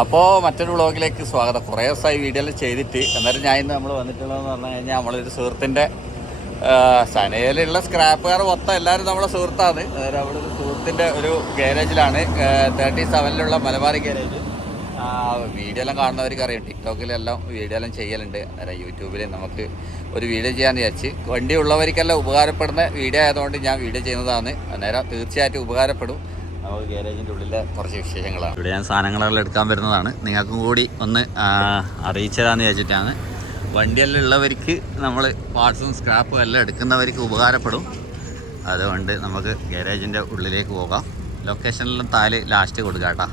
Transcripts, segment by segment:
അപ്പോൾ മറ്റൊരു വ്ളോഗിലേക്ക് സ്വാഗതം. കുറേ ദിവസമായി വീഡിയോ എല്ലാം ചെയ്തിട്ട്, എന്നാലും ഞാൻ ഇന്ന് നമ്മൾ വന്നിട്ടുള്ളതെന്ന് പറഞ്ഞു കഴിഞ്ഞാൽ നമ്മളൊരു സുഹൃത്തിൻ്റെ സനയിലുള്ള സ്ക്രാപ്പുകാർ മൊത്തം എല്ലാവരും നമ്മളെ സുഹൃത്താണ്. അതായത് അവിടെ ഒരു സുഹൃത്തിൻ്റെ ഒരു ഗാരേജിലാണ്, 37 മലബാർ ഗാരേജ്. വീഡിയോ എല്ലാം കാണുന്നവർക്ക് അറിയാം, ടിക്ടോക്കിലെല്ലാം വീഡിയോ എല്ലാം ചെയ്യലുണ്ട്. അന്നേരം യൂട്യൂബിൽ നമുക്ക് ഒരു വീഡിയോ ചെയ്യാൻ വിചാരിച്ച്, വണ്ടി ഉള്ളവർക്കെല്ലാം ഉപകാരപ്പെടുന്ന വീഡിയോ ആയതുകൊണ്ട് ഞാൻ വീഡിയോ ചെയ്യുന്നതാണ്. അന്നേരം തീർച്ചയായിട്ടും ഉപകാരപ്പെടും. നമുക്ക് ഗാരേജിൻ്റെ ഉള്ളിലെ കുറച്ച് വിശേഷങ്ങളാണ്. ഇവിടെ ഞാൻ സാധനങ്ങളെല്ലാം എടുക്കാൻ വരുന്നതാണ്, നിങ്ങൾക്കും കൂടി ഒന്ന് അറിയിച്ചതാന്ന് വിചാരിച്ചിട്ടാണ്. വണ്ടിയെല്ലാം ഉള്ളവർക്ക് നമ്മൾ പാർട്സും സ്ക്രാപ്പും എല്ലാം എടുക്കുന്നവർക്ക് ഉപകാരപ്പെടും. അതുകൊണ്ട് നമുക്ക് ഗാരേജിൻ്റെ ഉള്ളിലേക്ക് പോകാം. ലൊക്കേഷനിലും താല് ലാസ്റ്റ് കൊടുക്കാം കേട്ടോ.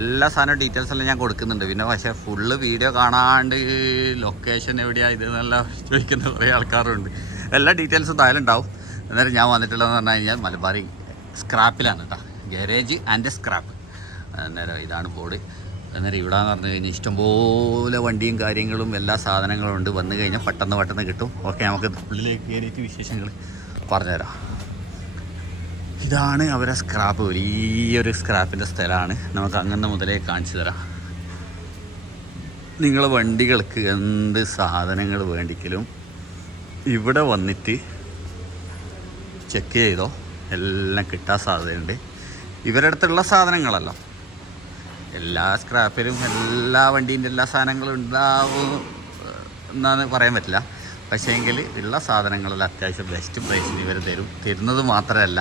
എല്ലാ സാധനവും ഡീറ്റെയിൽസ് എല്ലാം ഞാൻ കൊടുക്കുന്നുണ്ട്. പിന്നെ പക്ഷേ ഫുള്ള് വീഡിയോ കാണാണ്ട് ലൊക്കേഷൻ എവിടെയാണ് ഇതെന്നെല്ലാം ചോദിക്കുന്ന കുറേ ആൾക്കാരുണ്ട്. എല്ലാ ഡീറ്റെയിൽസും താലുണ്ടാവും. അന്നേരം ഞാൻ വന്നിട്ടുള്ളതെന്ന് പറഞ്ഞു കഴിഞ്ഞാൽ മലബാറി സ്ക്രാപ്പിലാണ് കേട്ടോ, ഗാരേജ് ആൻഡ് സ്ക്രാപ്പ്. അന്നേരം ഇതാണ് ബോർഡ്. അന്നേരം ഇവിടെ എന്ന് പറഞ്ഞു കഴിഞ്ഞാൽ ഇഷ്ടംപോലെ വണ്ടിയും കാര്യങ്ങളും എല്ലാ സാധനങ്ങളും ഉണ്ട്. വന്നു കഴിഞ്ഞാൽ പെട്ടെന്ന് കിട്ടും. ഓക്കെ, നമുക്ക് ഉള്ളിലേക്ക് കയറിയിട്ട് വിശേഷങ്ങൾ പറഞ്ഞുതരാം. ഇതാണ് അവരെ സ്ക്രാപ്പ്, വലിയൊരു സ്ക്രാപ്പിൻ്റെ സ്ഥലമാണ്. നമുക്ക് അങ്ങനെ മുതലേ കാണിച്ചു തരാം. നിങ്ങളെ വണ്ടികൾക്ക് എന്ത് സാധനങ്ങൾ വേണ്ടിക്കലും ഇവിടെ വന്നിട്ട് ചെക്ക് ചെയ്തോ, എല്ലാം കിട്ടാൻ സാധ്യതയുണ്ട്. ഇവരുടെ അടുത്തുള്ള സാധനങ്ങളല്ലോ, എല്ലാ സ്ക്രാപ്പിലും എല്ലാ വണ്ടീൻ്റെ എല്ലാ സാധനങ്ങളും ഉണ്ടാവും എന്നാന്ന് പറയാൻ പറ്റില്ല. പക്ഷേ എങ്കിൽ ഉള്ള സാധനങ്ങളെല്ലാം അത്യാവശ്യം ബെസ്റ്റ് പ്രൈസിന് ഇവർ തരുന്നത് മാത്രമല്ല,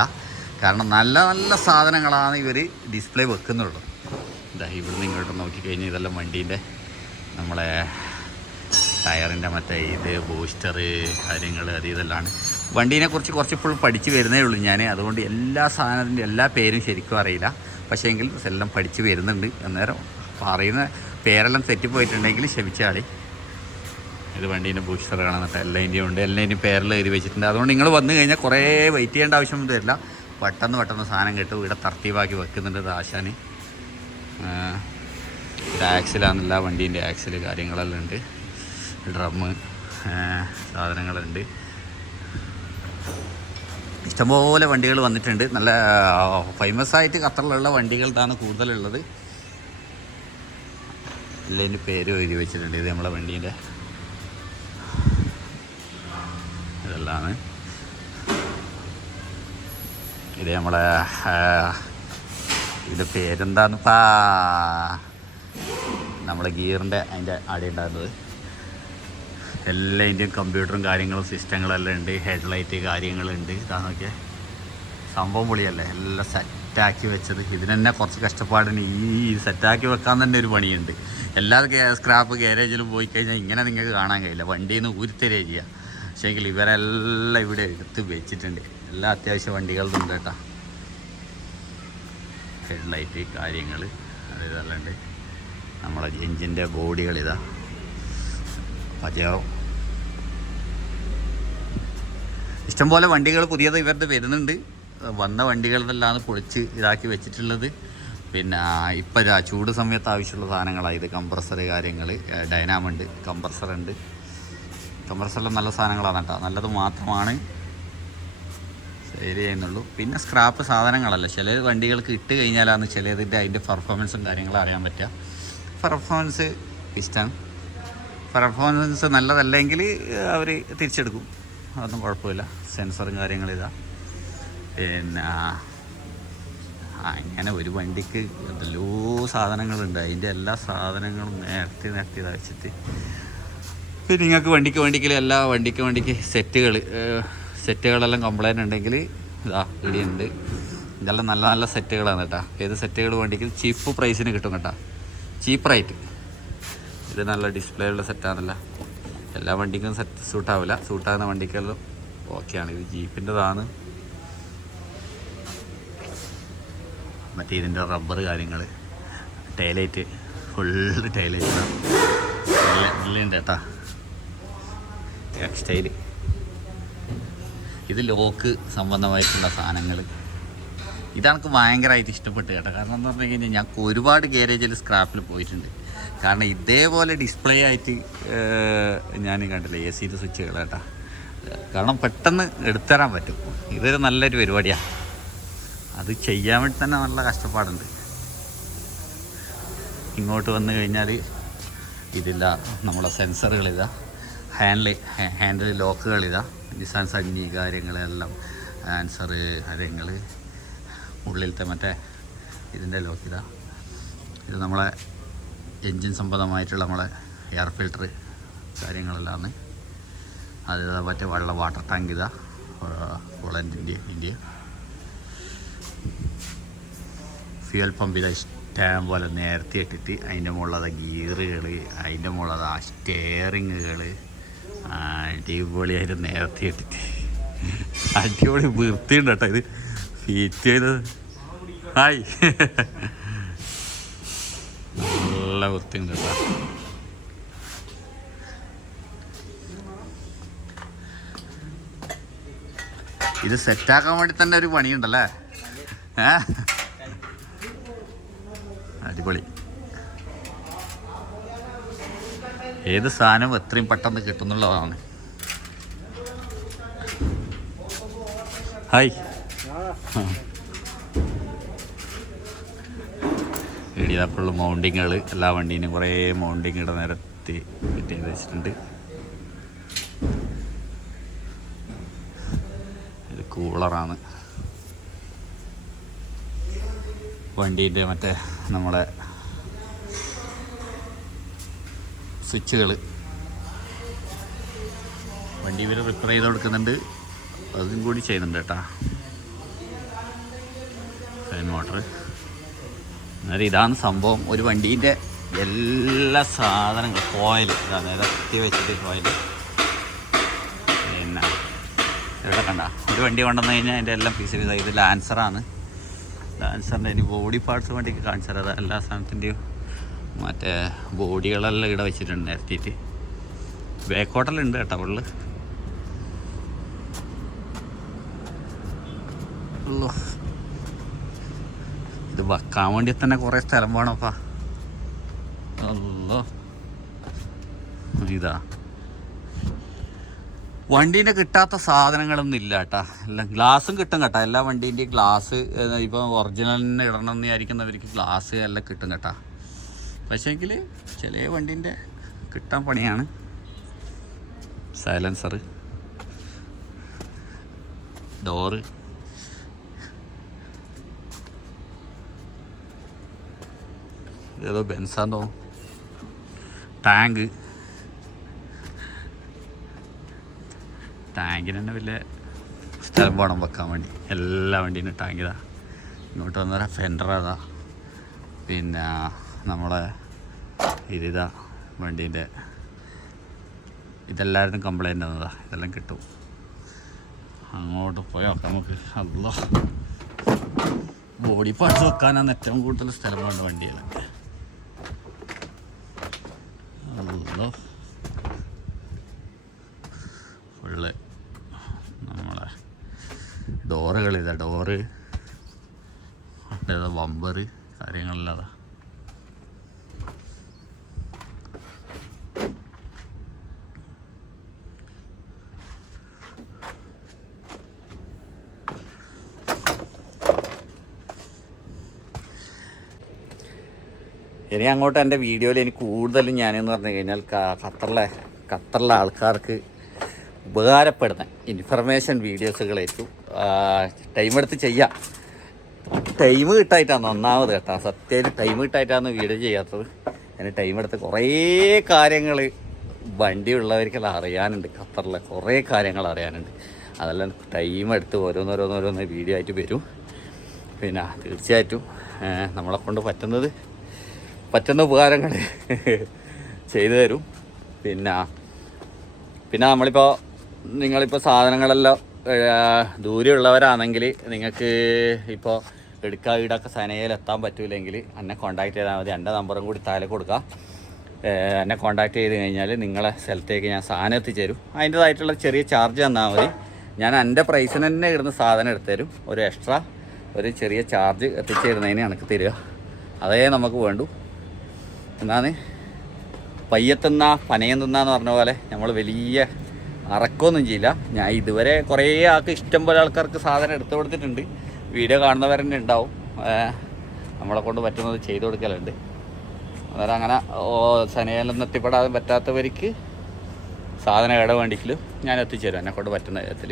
കാരണം നല്ല നല്ല സാധനങ്ങളാണ് ഇവർ ഡിസ്പ്ലേ വെക്കുന്നുള്ളൂ. ഇതാ ഇവിടുന്ന് ഇങ്ങോട്ട് നോക്കിക്കഴിഞ്ഞാൽ ഇതെല്ലാം വണ്ടീൻ്റെ നമ്മളെ ടയറിൻ്റെ മറ്റേ ഇത് ബൂസ്റ്റർ കാര്യങ്ങൾ അത് ഇതെല്ലാം. വണ്ടീനെക്കുറിച്ച് കുറച്ചിപ്പോൾ പഠിച്ച് വരുന്നേ ഉള്ളൂ ഞാൻ. അതുകൊണ്ട് എല്ലാ സാധനത്തിൻ്റെ എല്ലാ പേരും ശരിക്കും അറിയില്ല. പക്ഷേ എങ്കിൽ എല്ലാം പഠിച്ച് വരുന്നുണ്ട്. അന്നേരം പറയുന്ന പേരെല്ലാം തെറ്റിപ്പോയിട്ടുണ്ടെങ്കിൽ ക്ഷമിച്ചാളി. ഇത് വണ്ടീൻ്റെ ബൂസ്റ്റർ കാണുന്നിട്ട് എല്ലാതിൻ്റെയും ഉണ്ട്. എല്ലാതിൻ്റെയും പേരെല്ലാം എഴുതി വെച്ചിട്ടുണ്ട്. അതുകൊണ്ട് നിങ്ങൾ വന്നു കഴിഞ്ഞാൽ കുറേ വെയിറ്റ് ചെയ്യേണ്ട ആവശ്യമൊന്നും വരില്ല. പെട്ടെന്ന് സാധനം കിട്ടും. ഇവിടെ തർത്തീവാക്കി വെക്കുന്നുണ്ട് ആശാന്. ഇത് ആക്സിലാണെന്നില്ല, വണ്ടീൻ്റെ ആക്സിൽ കാര്യങ്ങളെല്ലാം ഉണ്ട്. ഡ്രമ്മ് സാധനങ്ങളുണ്ട്. ഇഷ്ടംപോലെ വണ്ടികൾ വന്നിട്ടുണ്ട്. നല്ല ഫേമസ് ആയിട്ട് ഖത്തറിലുള്ള വണ്ടികളാണ് കൂടുതലുള്ളത്. എല്ലാതിൻ്റെ പേരും എഴുതി വെച്ചിട്ടുണ്ട്. ഇത് നമ്മളെ വണ്ടീൻ്റെ ഇതെല്ലാം. ഇത് നമ്മളെ ഇതിൻ്റെ പേരെന്താന്നിപ്പാ, നമ്മളെ ഗിയറിൻ്റെ അതിൻ്റെ ആടെ ഉണ്ടാകുന്നത്. എല്ലാ ഇതിൻ്റെയും കമ്പ്യൂട്ടറും കാര്യങ്ങളും സിസ്റ്റങ്ങളെല്ലാം ഉണ്ട്. ഹെഡ്ലൈറ്റ് കാര്യങ്ങളുണ്ട്. ഇതാന്നൊക്കെ സംഭവം പൊളിയല്ലേ, എല്ലാം സെറ്റാക്കി വെച്ചത്. ഇതിന് തന്നെ കുറച്ച് കഷ്ടപ്പാടിന് ഈ സെറ്റാക്കി വെക്കാൻ തന്നെ ഒരു പണിയുണ്ട്. എല്ലാ സ്ക്രാപ്പ് ഗാരേജിലും പോയി കഴിഞ്ഞാൽ ഇങ്ങനെ നിങ്ങൾക്ക് കാണാൻ കഴിയില്ല. വണ്ടിയിൽ നിന്ന് ഊരിത്തരേ ചെയ്യുക. പക്ഷേങ്കിൽ ഇവരെല്ലാം ഇവിടെ എടുത്ത് വെച്ചിട്ടുണ്ട്. എല്ലാ അത്യാവശ്യ വണ്ടികളും ഉണ്ട് കേട്ടോ. ഹെഡ്ലൈറ്റ് കാര്യങ്ങൾ അത് ഇതെല്ലാം ഉണ്ട്. നമ്മളെ എഞ്ചിൻ്റെ ബോഡികളിതാ പജേറോ. ഇഷ്ടംപോലെ വണ്ടികൾ പുതിയത് ഇവരുടെ വരുന്നുണ്ട്. വന്ന വണ്ടികളെല്ലാം പൊളിച്ച് ഇതാക്കി വെച്ചിട്ടുള്ളത്. പിന്നെ ഇപ്പം ചൂട് സമയത്ത് ആവശ്യമുള്ള സാധനങ്ങളാണ് ഇത്. കംപ്രസർ കാര്യങ്ങൾ, ഡൈനാമുണ്ട്, കംപ്രസറുണ്ട്. കംപ്രസറിലും നല്ല സാധനങ്ങളാണ് കേട്ടോ. നല്ലത് മാത്രമാണ് സെയിൽ ചെയ്യുന്നുള്ളൂ. പിന്നെ സ്ക്രാപ്പ് സാധനങ്ങളല്ല, ചില വണ്ടികൾക്ക് ഇട്ട് കഴിഞ്ഞാലാണ് ചിലതിൻ്റെ അതിൻ്റെ പെർഫോമൻസും കാര്യങ്ങളും അറിയാൻ പറ്റുക. പെർഫോമൻസ് ഇഷ്ടം, പെർഫോമൻസ് നല്ലതല്ലെങ്കിൽ അവർ തിരിച്ചെടുക്കും. അതൊന്നും കുഴപ്പമില്ല. സെൻസറും കാര്യങ്ങളിതാ. പിന്നെ അങ്ങനെ ഒരു വണ്ടിക്ക് എന്തെല്ലോ സാധനങ്ങളുണ്ട്. അതിൻ്റെ എല്ലാ സാധനങ്ങളും നേരത്തെ വെച്ചിട്ട് പിന്നെ നിങ്ങൾക്ക് വണ്ടിക്ക് എല്ലാ വണ്ടിക്ക് സെറ്റുകളെല്ലാം കംപ്ലൈൻറ്റ് ഉണ്ടെങ്കിൽ ഇതാ ഇടിയുണ്ട്. ഇതെല്ലാം നല്ല നല്ല സെറ്റുകളാണ് കേട്ടോ. ഏത് സെറ്റുകൾ വണ്ടിക്ക് ചീപ്പ് പ്രൈസിന് കിട്ടും കേട്ടോ, ചീപ്പ് റേറ്റ്. ഇത് നല്ല ഡിസ്പ്ലേ ഉള്ള സെറ്റാണല്ല. എല്ലാ വണ്ടിക്കും സെറ്റ് സൂട്ടാവില്ല. സൂട്ടാകുന്ന വണ്ടിക്കെല്ലാം ഓക്കെയാണ്. ഇത് ജീപ്പിൻ്റെതാണ്. മറ്റേ ഇതിൻ്റെ റബ്ബർ കാര്യങ്ങൾ, ടൈലൈറ്റ് ഫുള്ള് ടൈലൈറ്റ് ഉണ്ട് കേട്ടോ. ടെക്സ്റ്റൈല്, ഇത് ലോക്ക് സംബന്ധമായിട്ടുള്ള സാധനങ്ങൾ. ഇതെനിക്ക് ഭയങ്കരമായിട്ട് ഇഷ്ടപ്പെട്ടു കേട്ടോ. കാരണം എന്ന് പറഞ്ഞു കഴിഞ്ഞാൽ ഞാൻ ഒരുപാട് ഗാരേജിൽ സ്ക്രാപ്പിൽ പോയിട്ടുണ്ട്. കാരണം ഇതേപോലെ ഡിസ്പ്ലേ ആയിട്ട് ഞാൻ കണ്ടില്ല AC സ്വിച്ചുകൾ കേട്ടോ. കാരണം പെട്ടെന്ന് എടുത്തുതരാൻ പറ്റും. ഇതൊരു നല്ലൊരു പരിപാടിയാണ്. അത് ചെയ്യാൻ വേണ്ടി തന്നെ നല്ല കഷ്ടപ്പാടുണ്ട്. ഇങ്ങോട്ട് വന്നു കഴിഞ്ഞാൽ ഇതില്ല, നമ്മളെ സെൻസറുകളിതാ, ഹാൻഡിൽ ലോക്കുകളിതാ, നിസാൻ സണ്ണി കാര്യങ്ങളെല്ലാം ആൻസർ കാര്യങ്ങൾ, ഉള്ളിലത്തെ മറ്റേ ഇതിൻ്റെ ലോക്കിതാ. ഇത് നമ്മളെ എൻജിൻ സംബന്ധമായിട്ടുള്ള നമ്മളെ എയർ ഫിൽറ്റർ കാര്യങ്ങളെല്ലാം. അത് മറ്റേ വാട്ടർ ടാങ്ക് ഇതാ, ഇന്ത്യ ഫ്യൂൽ പമ്പ് ഇതാ ഇഷ്ടം പോലെ നേരത്തെ ഇട്ടിട്ട് അതിൻ്റെ മുകളിലത് ഗിയറുകൾ, അതിൻ്റെ മുകളിലത് ആ സ്റ്റെയറിങ്ങുകൾ അടിപൊളിയായിട്ട് നേരത്തെ ഇട്ടിട്ട് അടിപൊളി വൃത്തിയുണ്ട് കേട്ടോ. ഇത് ഫീറ്റ് ചെയ്തത് ഹായ് നല്ല വൃത്തിയുണ്ട് കേട്ടോ. ഇത് സെറ്റാക്കാൻ വേണ്ടി തന്നെ ഒരു പണിയുണ്ടല്ലേ. അടിപൊളി. ഏത് സാധനവും എത്രയും പെട്ടെന്ന് കിട്ടുന്നുള്ളതാണ്. ഹായ് ഇടിയാപ്പുള്ള മൗണ്ടിങ്ങുകൾ എല്ലാ വണ്ടീനും കുറേ മൗണ്ടിങ്ങുകൾ നിരത്തി ഫിറ്റ് ചെയ്ത് വെച്ചിട്ടുണ്ട്. ഇത് കൂളറാണ്. വണ്ടീൻ്റെ മറ്റേ നമ്മളെ സ്വിച്ചുകൾ വണ്ടി ഇവർ റിപ്പയർ ചെയ്ത് കൊടുക്കുന്നുണ്ട്, അതും കൂടി ചെയ്യുന്നുണ്ട് കേട്ടോ. Fan motor. അന്നേരം ഇതാണ് സംഭവം. ഒരു വണ്ടീൻ്റെ എല്ലാ സാധനങ്ങളും ഓയിൽ നിരത്തി വെച്ചിട്ട് ഓയിൽ. പിന്നെ ഇവിടെ കണ്ട ഒരു വണ്ടി കൊണ്ടുവന്നു കഴിഞ്ഞാൽ അതിൻ്റെ എല്ലാം പീസ് പീസായി. ഇത് ലാൻസറാണ്. ലാൻസറിൻ്റെ ഇനി ബോഡി പാർട്സ് വേണ്ടിക്ക് കാണിച്ചു തരാം. എല്ലാ സാധനത്തിൻ്റെയും മറ്റേ ബോഡികളെല്ലാം ഇവിടെ വെച്ചിട്ടുണ്ട് നിരത്തിയിട്ട്. ബാക്കോട്ടെല്ലാം കേട്ടോ ഉള്ളു. ഇത് വെക്കാൻ വേണ്ടി തന്നെ കുറേ സ്ഥലം വേണപ്പാ. അല്ലോ ഇതാ വണ്ടീൻ്റെ കിട്ടാത്ത സാധനങ്ങളൊന്നും ഇല്ല കേട്ടാ. എല്ലാം ഗ്ലാസും കിട്ടും കേട്ടോ. എല്ലാ വണ്ടീൻ്റെയും ഗ്ലാസ് ഇപ്പോൾ ഒറിജിനലിന് ഇടണം എന്ന് വിചാരിക്കുന്നവർക്ക് ഗ്ലാസ് എല്ലാം കിട്ടും കേട്ടോ. പക്ഷേങ്കിൽ ചില വണ്ടീൻ്റെ കിട്ടാൻ പണിയാണ്. സൈലൻസർ, ഡോറ്, ഏതോ ബെൻസാന്നോ, ടാങ്കിന് തന്നെ വലിയ സ്ഥലം വേണം വെക്കാൻ വേണ്ടി. എല്ലാ വണ്ടീനും ടാങ്കിതാ. ഇങ്ങോട്ട് വന്നൊരു ഫെൻഡറാതാ. പിന്നെ നമ്മളെ ഇതിതാ വണ്ടീൻ്റെ ഇതെല്ലാവരും കംപ്ലൈൻ്റ് ആകുന്നതാ. ഇതെല്ലാം കിട്ടും. അങ്ങോട്ട് പോയോ നമുക്ക്. അല്ലോ ബോഡി പാർട്സ് വെക്കാനാണ് ഏറ്റവും കൂടുതൽ സ്ഥലം വേണ്ട വണ്ടികളൊക്കെ. അല്ലോ ഫുള്ള് നമ്മളെ ഡോറുകളിതാ. Door, bumper കാര്യങ്ങളില്ലാതാ. ഇനി അങ്ങോട്ട് എൻ്റെ വീഡിയോയിൽ എനിക്ക് കൂടുതലും ഞാനെന്ന് പറഞ്ഞു കഴിഞ്ഞാൽ ഖത്തറിലെ ആൾക്കാർക്ക് ഉപകാരപ്പെടുന്ന ഇൻഫർമേഷൻ വീഡിയോസുകളേറ്റു ടൈം എടുത്ത് ചെയ്യാം. ടൈം കിട്ടായിട്ടാണ് ഒന്നാമത് കേട്ടോ. സത്യമായിട്ട് ടൈം കിട്ടായിട്ടാണ് വീഡിയോ ചെയ്യാത്തത്. അതിന് ടൈം എടുത്ത് കുറേ കാര്യങ്ങൾ വണ്ടി ഉള്ളവർക്കെല്ലാം അറിയാനുണ്ട്. ഖത്തറിലെ കുറേ കാര്യങ്ങൾ അറിയാനുണ്ട്. അതെല്ലാം ടൈം എടുത്ത് ഓരോന്നോരോന്നോരോന്ന് വീഡിയോ ആയിട്ട് വരും. പിന്നെ തീർച്ചയായിട്ടും നമ്മളെ കൊണ്ട് പറ്റുന്ന ഉപകാരങ്ങൾ ചെയ്തു തരും. പിന്നെ നിങ്ങളിപ്പോൾ സാധനങ്ങളെല്ലാം ദൂരെയുള്ളവരാണെങ്കിൽ നിങ്ങൾക്ക് ഇപ്പോൾ ഈടൊക്കെ സനയിൽ എത്താൻ പറ്റൂലെങ്കിൽ എന്നെ കോൺടാക്ട് ചെയ്താൽ മതി. എൻ്റെ നമ്പറും കൂടി താഴെ കൊടുക്കാം. എന്നെ കോൺടാക്ട് ചെയ്ത് കഴിഞ്ഞാൽ നിങ്ങളെ സ്ഥലത്തേക്ക് ഞാൻ സാധനം എത്തിച്ചേരും. അതിൻ്റേതായിട്ടുള്ള ചെറിയ ചാർജ് തന്നാൽ മതി. ഞാൻ എൻ്റെ പ്രൈസിന് തന്നെ ഇടുന്ന സാധനം എടുത്തുതരും. ഒരു എക്സ്ട്രാ ഒരു ചെറിയ ചാർജ് എത്തിച്ചേരുന്നതിന് എനിക്ക് തരിക. അതേ നമുക്ക് വേണ്ടു. എന്നാണ് പയ്യത്തുന്ന പനയം തിന്നാന്ന് പറഞ്ഞ പോലെ നമ്മൾ വലിയ അറക്കമൊന്നും ചെയ്യില്ല. ഞാൻ ഇതുവരെ കുറേ ആൾക്ക് ഇഷ്ടം പോലെ ആൾക്കാർക്ക് സാധനം എടുത്തു കൊടുത്തിട്ടുണ്ട്. വീഡിയോ കാണുന്നവർ തന്നെ ഉണ്ടാവും. നമ്മളെ കൊണ്ട് പറ്റുന്നത് ചെയ്തു കൊടുക്കലുണ്ട്. അന്നേരം അങ്ങനെ സനയിലൊന്നും എത്തിപ്പെടാൻ പറ്റാത്തവർക്ക് സാധനം എവിടെ വേണ്ടിക്കലും ഞാൻ എത്തിച്ചേരും എന്നെക്കൊണ്ട് പറ്റുന്ന വിധത്തിൽ.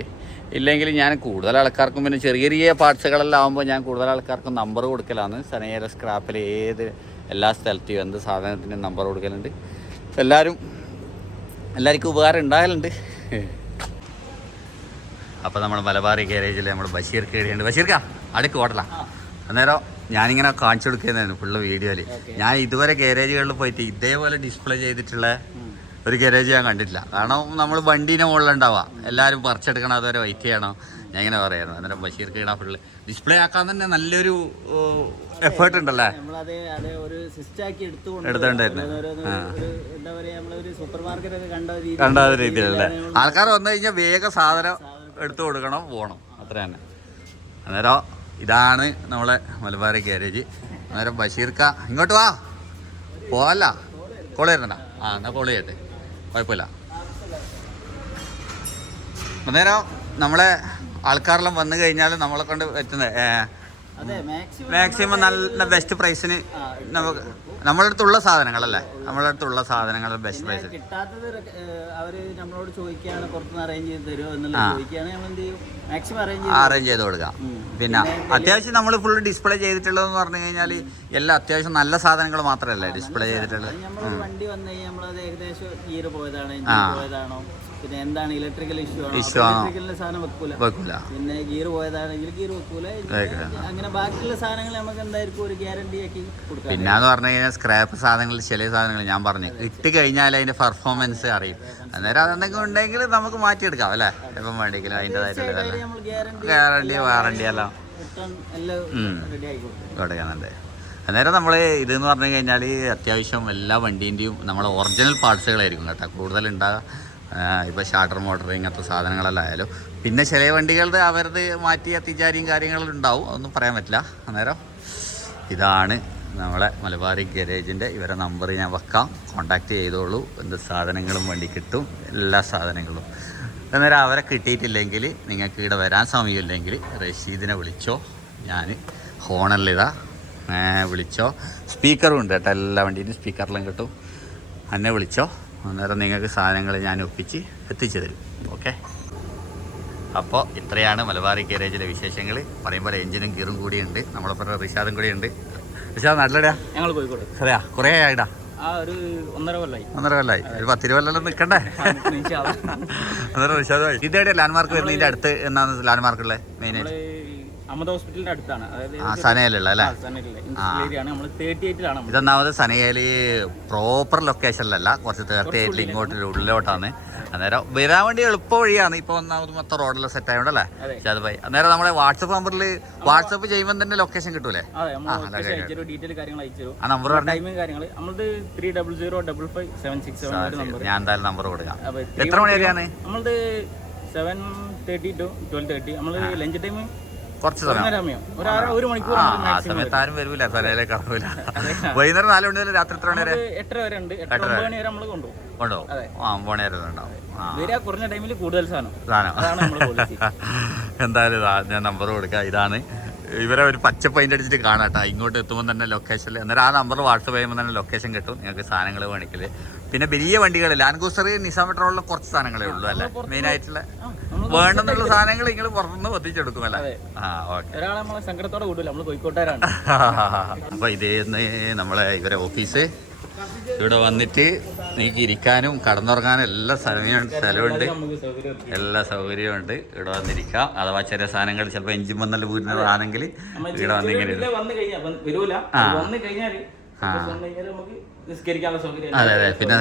ഇല്ലെങ്കിൽ ഞാൻ കൂടുതൽ ആൾക്കാർക്കും പിന്നെ ചെറിയ ചെറിയ പാർട്സുകളെല്ലാം ആകുമ്പോൾ ഞാൻ കൂടുതൽ ആൾക്കാർക്കും നമ്പർ കൊടുക്കലാണ്. സനയിലെ സ്ക്രാപ്പിൽ എല്ലാ സ്ഥലത്തും എന്ത് സാധനത്തിനും നമ്പർ കൊടുക്കലുണ്ട്. എല്ലാവർക്കും ഉപകാരം ഉണ്ടാകലുണ്ട്. അപ്പോൾ നമ്മൾ മലബാറി ഗാരേജിൽ നമ്മൾ ബഷീർ കേടിയുണ്ട്. ബഷീർക്കാ അടുക്ക് ഓടലാണ്. അന്നേരം ഞാനിങ്ങനെ കാണിച്ചു കൊടുക്കുന്നതായിരുന്നു ഫുള്ള് വീഡിയോയിൽ. ഞാൻ ഇതുവരെ ഗാരേജുകളിൽ പോയിട്ട് ഇതേപോലെ ഡിസ്പ്ലേ ചെയ്തിട്ടുള്ള ഒരു ഗാരേജ് ഞാൻ കണ്ടിട്ടില്ല. കാരണം നമ്മൾ വണ്ടീനെ മുകളിലുണ്ടാവുക, എല്ലാവരും പറിച്ചെടുക്കണം, അതുവരെ വെയിറ്റ് ചെയ്യണം. ഞാൻ ഇങ്ങനെ പറയായിരുന്നു. അന്നേരം ബഷീർ കേടാ ഫുള്ള് ഡിസ്പ്ലേ ആക്കാൻ തന്നെ നല്ലൊരു എഫേർട്ട് ഉണ്ടല്ലേ. എടുത്തോണ്ടായിരുന്നു കണ്ട രീതിയിലല്ലേ. ആൾക്കാർ വന്നു കഴിഞ്ഞാൽ വേഗം സാധനം എടുത്തു കൊടുക്കണം, പോകണം, അത്ര തന്നെ. അന്നേരം ഇതാണ് നമ്മളെ മലബാറി ഗാരേജ്. അന്നേരം ബഷീർക്ക ഇങ്ങോട്ട് വാ, പോവല്ല, കോൾ ചെയ്യണ്ട. എന്നാൽ കോൾ ചെയ്യട്ടെ, കുഴപ്പമില്ല. അന്നേരം നമ്മളെ ആൾക്കാരെല്ലാം വന്നു കഴിഞ്ഞാൽ നമ്മളെ കൊണ്ട് പറ്റുന്നത് മാക്സിമം നല്ല ബെസ്റ്റ് പ്രൈസിന് നമുക്ക് നമ്മുടെ അടുത്തുള്ള സാധനങ്ങളല്ലേ, നമ്മുടെ അടുത്തുള്ള സാധനങ്ങൾ ബെസ്റ്റ് പ്രൈസ്. അറേഞ്ച് ചെയ്ത് കൊടുക്കാം. പിന്നെ അത്യാവശ്യം നമ്മൾ ഫുൾ ഡിസ്പ്ലേ ചെയ്തിട്ടുള്ളതെന്ന് പറഞ്ഞു കഴിഞ്ഞാൽ എല്ലാ അത്യാവശ്യം നല്ല സാധനങ്ങൾ മാത്രമല്ലേ ഡിസ്പ്ലേ ചെയ്തിട്ടുള്ളത്. വണ്ടി വന്നു കഴിഞ്ഞാൽ നമ്മളത് ഏകദേശം ഗിയർ പോയതാണോ പിന്നെ എന്താണ് ഇലക്ട്രിക്കൽ ഇഷ്യൂ സാധനം വെക്കൂല. പിന്നെ ഗിയർ പോയതാണെങ്കിൽ ഗിയർ വെക്കൂല. അങ്ങനെ ബാക്കിയുള്ള സാധനങ്ങൾ നമുക്ക് എന്തായിരിക്കും ഒരു ഗ്യാരണ്ടി ആക്കി കൊടുക്കാം. പിന്നെന്ന് പറഞ്ഞു കഴിഞ്ഞാൽ സ്ക്രാപ്പ് സാധനങ്ങൾ ചില സാധനങ്ങൾ ഞാൻ പറഞ്ഞു ഇട്ട് കഴിഞ്ഞാൽ അതിന്റെ പെർഫോമൻസ് അറിയും. അന്നേരം അതെന്തെങ്കിലും ഉണ്ടെങ്കിൽ നമുക്ക് മാറ്റിയെടുക്കാം അല്ലേ, എപ്പം വേണ്ടെങ്കിലും അതിൻ്റെതായിട്ടുള്ള ഗ്യാരണ്ടി വാറണ്ടി എല്ലാം കൊടുക്കാനുണ്ട്. അന്നേരം നമ്മൾ ഇതെന്ന് പറഞ്ഞു കഴിഞ്ഞാൽ അത്യാവശ്യം എല്ലാ വണ്ടീൻ്റെയും നമ്മളെ ഒറിജിനൽ പാർട്സുകളായിരിക്കും കേട്ടോ കൂടുതലുണ്ടാകുക. ഇപ്പോൾ ഷാർട്ടർ മോട്ടർ ഇങ്ങനത്തെ സാധനങ്ങളെല്ലാം ആയാലും. പിന്നെ ചില വണ്ടികളുടെ അവരത് മാറ്റി അത്തിച്ചാരിയും കാര്യങ്ങളും ഉണ്ടാവും, അതൊന്നും പറയാൻ പറ്റില്ല. അന്നേരം ഇതാണ് നമ്മളെ മലബാറി ഗാരേജിൻ്റെ ഇവരെ നമ്പർ ഞാൻ വെക്കാം, കോണ്ടാക്ട് ചെയ്തോളൂ. എന്ത് സാധനങ്ങളും വണ്ടി കിട്ടും, എല്ലാ സാധനങ്ങളും. അന്നേരം അവരെ കിട്ടിയിട്ടില്ലെങ്കിൽ നിങ്ങൾക്ക് ഇവിടെ വരാൻ സമയമില്ലെങ്കിൽ റഷീദിനെ വിളിച്ചോ, ഞാൻ ഹോണല്ലിതാ വിളിച്ചോ. സ്പീക്കറും ഉണ്ട് കേട്ടോ, എല്ലാ വണ്ടിയിലും സ്പീക്കറിലും കിട്ടും. എന്നെ വിളിച്ചോ, അന്നേരം നിങ്ങൾക്ക് സാധനങ്ങൾ ഞാൻ ഒപ്പിച്ച് എത്തിച്ചു തരും. ഓക്കെ, അപ്പോൾ ഇത്രയാണ് മലബാറി ഗാരേജിലെ വിശേഷങ്ങൾ. പറയുമ്പോൾ എഞ്ചിനും ഗിയറും കൂടിയുണ്ട്. നമ്മളൊപ്പം റിഷാദും കൂടി ഉണ്ട്. റിഷാദ് നാട്ടിലെടാ? ഞങ്ങൾ കോഴിക്കോട്. അറിയാ കുറേ ആയിടാ? ഒരു 1.5 കൊല്ലമായി. ഒരു 10 കൊല്ലം നിൽക്കണ്ടേ? അന്നേരം റിഷാദ് ഇതേടെ ലാൻഡ്മാർക്ക് വരുന്നതിൻ്റെ അടുത്ത് എന്നാണ് ലാൻഡ്മാർക്കുള്ളത്? മെയിനായിട്ട് അഹമ്മദ് ഹോസ്പിറ്റലിന്റെ അടുത്താണ്, സനയിലുള്ള അല്ലേ? ാണ്. ഇതൊന്നാമത് സനയില് പ്രോപ്പർ ലൊക്കേഷനിലല്ല, കുറച്ച് 38 ഇങ്ങോട്ട് ഉള്ളിലോട്ടാണ്. അന്നേരം വരാൻ വേണ്ടി എളുപ്പ വഴിയാണ്. ഇപ്പൊ ഒന്നാമത് മൊത്തം റോഡെല്ലാം സെറ്റ് ആയതുകൊണ്ടല്ലേ ഷാദ് ഭായി. അന്നേരം നമ്മുടെ വാട്സപ്പ് നമ്പറിൽ വാട്സപ്പ് ചെയ്യുമ്പോൾ തന്നെ ലൊക്കേഷൻ കിട്ടൂലേ? ആ നമ്പർ ഞാൻ എന്തായാലും നമ്പർ കൊടുക്കാം. എത്ര മണി വരെയാണ്? 7:30 to 12:30. ലഞ്ച് ടൈം കുറച്ച് സമയം, ആ സമയത്ത് ആരും വരൂല, സനയിലേക്ക് ഇറങ്ങൂല. വൈകുന്നേരം 4 മണി വരെ രാത്രി എത്ര മണി വരെ? 8:30 വരെ ഉണ്ട്. 8:30 മണി വരെ നമ്മൾ കൊണ്ടുപോകും. പോണേ ഉണ്ടാവും. കുറഞ്ഞ ടൈമിൽ കൂടുതൽ സാധനം. എന്തായാലും ഞാൻ നമ്പർ കൊടുക്കാം. ഇതാണ് ഇവരെ ഒരു പച്ച പെയിന്റ് അടിച്ചിട്ട് കാണാട്ടോ. ഇങ്ങോട്ട് എത്തുമ്പോൾ തന്നെ ലൊക്കേഷനിൽ, അന്നേരം ആ നമ്പർ വാട്സപ്പ് ചെയ്യുമ്പോൾ തന്നെ ലൊക്കേഷൻ കിട്ടും നിങ്ങൾക്ക് സാധനങ്ങൾ വേണമെങ്കിൽ. പിന്നെ വലിയ വണ്ടികൾ ലാൻഡ് ക്രൂസർ നിസാൻ പെട്രോളിൽ കുറച്ച് സാധനങ്ങളേ ഉള്ളൂ അല്ലേ മെയിൻ ആയിട്ടുള്ള വേണമെന്നുള്ള സാധനങ്ങൾ നിങ്ങൾ പുറത്തുനിന്ന് എത്തിച്ചെടുക്കും അല്ലേ? അപ്പൊ ഇതേന്ന് നമ്മളെ ഇവരെ ഓഫീസ്. ഇവിടെ വന്നിട്ട് നിങ്ങൾക്ക് ഇരിക്കാനും കടന്നുറങ്ങാനും എല്ലാ സ്ഥലമുണ്ട്, എല്ലാ സൗകര്യവും ഉണ്ട്. ഇവിടെ വന്നിരിക്കാം. അഥവാ ചെറിയ സാധനങ്ങൾ ചിലപ്പോൾ എഞ്ചിൻ വന്നല്ല വീടുന്നതാണെങ്കിൽ ഇവിടെ വന്നിങ്ങനെ അതെ അതെ. പിന്നെ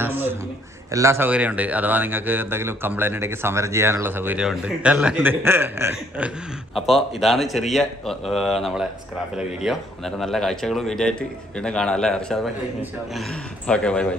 എല്ലാ സൗകര്യമുണ്ട്. അഥവാ നിങ്ങൾക്ക് എന്തെങ്കിലും കംപ്ലൈൻറ്റ് ഉണ്ടെങ്കിൽ സമരം ചെയ്യാനുള്ള സൗകര്യമുണ്ട്, എല്ലാം ഉണ്ട്. അപ്പോൾ ഇതാണ് ചെറിയ നമ്മളെ സ്ക്രാപ്പിലെ വീഡിയോ. അന്നേരം നല്ല കാഴ്ചകളും വീഡിയോ ആയിട്ട് വീണ്ടും കാണാം അല്ലേ Harshad bhai? Okay, bye bye.